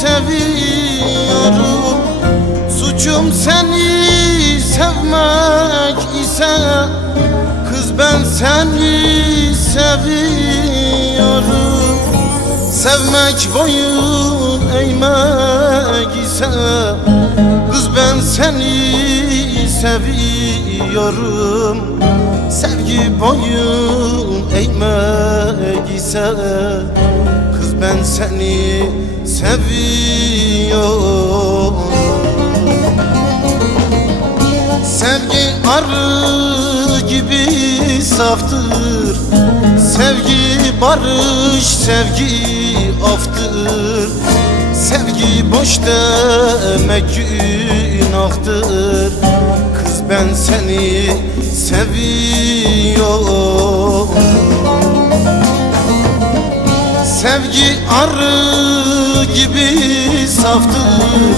seviyorum. Suçum seni sevmek ise Kız ben seni seviyorum. Sevmek boyun eğmek ise Kız ben seni seviyorum Sevgi boyun eğmek ise Kız ben seni seviyorum. Sevgi arı gibi saftır Sevgi barış, sevgi aftır. Sevgi boş demek günahtır ben seni seviyorum. Sevgi arı gibi saftır.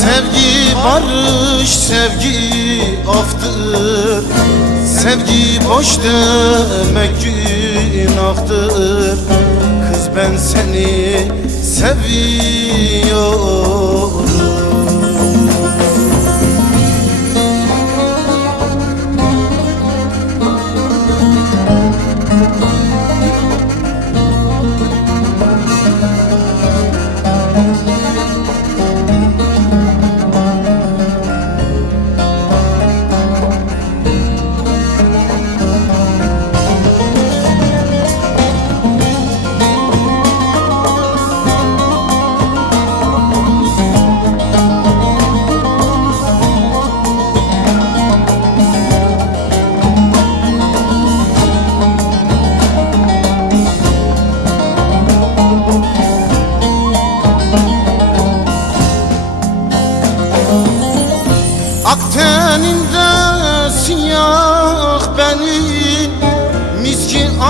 Sevgi barış, sevgi aftır. Sevgi boş demek günahtır. Kız ben seni seviyorum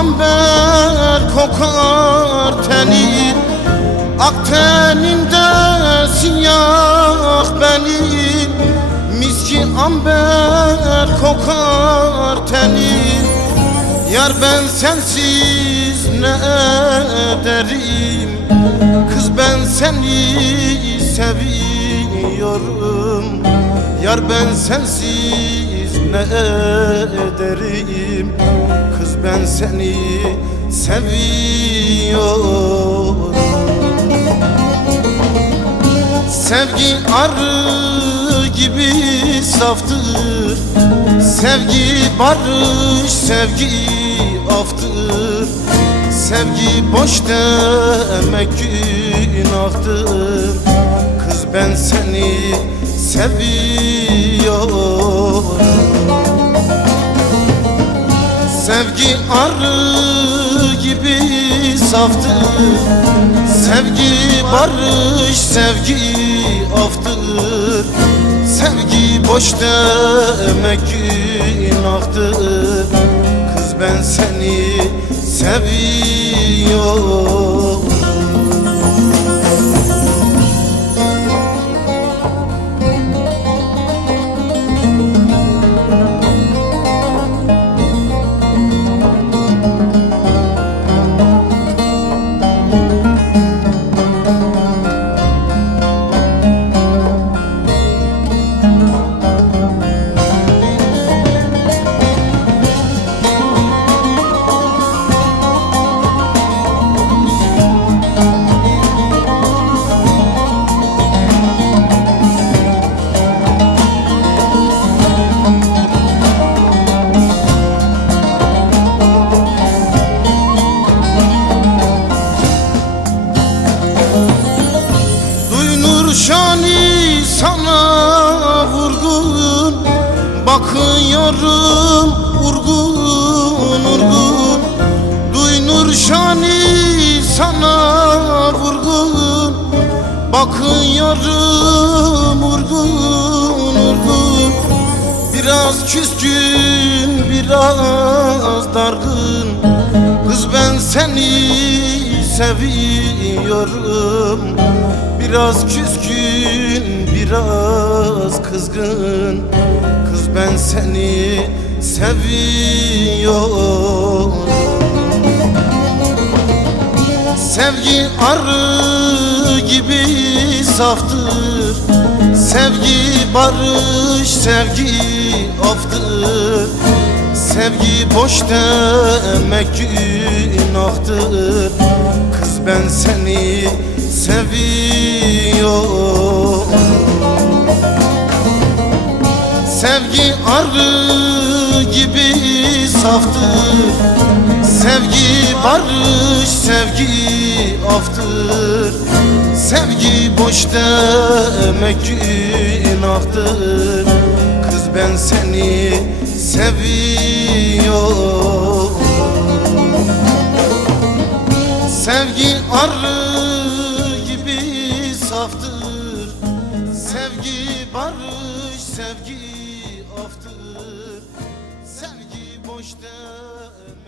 amber kokar tenin Akteninde siyah benim Miski amber kokar tenin Yar ben sensiz ne ederim? Kız ben seni seviyorum Yar ben sensiz ne ederim ben seni seviyorum. Sevgi arı gibi saftır. Sevgi barış, sevgi aftır. Sevgi boş demek günahtır. Kız ben seni seviyorum Sevgi arı gibi saftır Sevgi barış, sevgi aftır Sevgi boş demek günahtır Kız ben seni seviyorum Duy nur şani sana vurgun Bakıyorum urgun urgun Duy nur şani sana vurgun Bakıyorum urgun urgun Biraz küskün biraz dargın. Kız ben seni seviyorum. Biraz küskün biraz kızgın. Kız ben seni seviyor Sevgi arı gibi saftır. Sevgi barış, sevgi aftır. Sevgi boş demek günahtır ben seni seviyorum. Sevgi arı gibi saftır Sevgi barış, sevgi aftır. Sevgi boş demek günahtır. Kız ben seni seviyorum Sevgi arı gibi saftır. Sevgi barış, sevgi aftır. Sevgi boş demek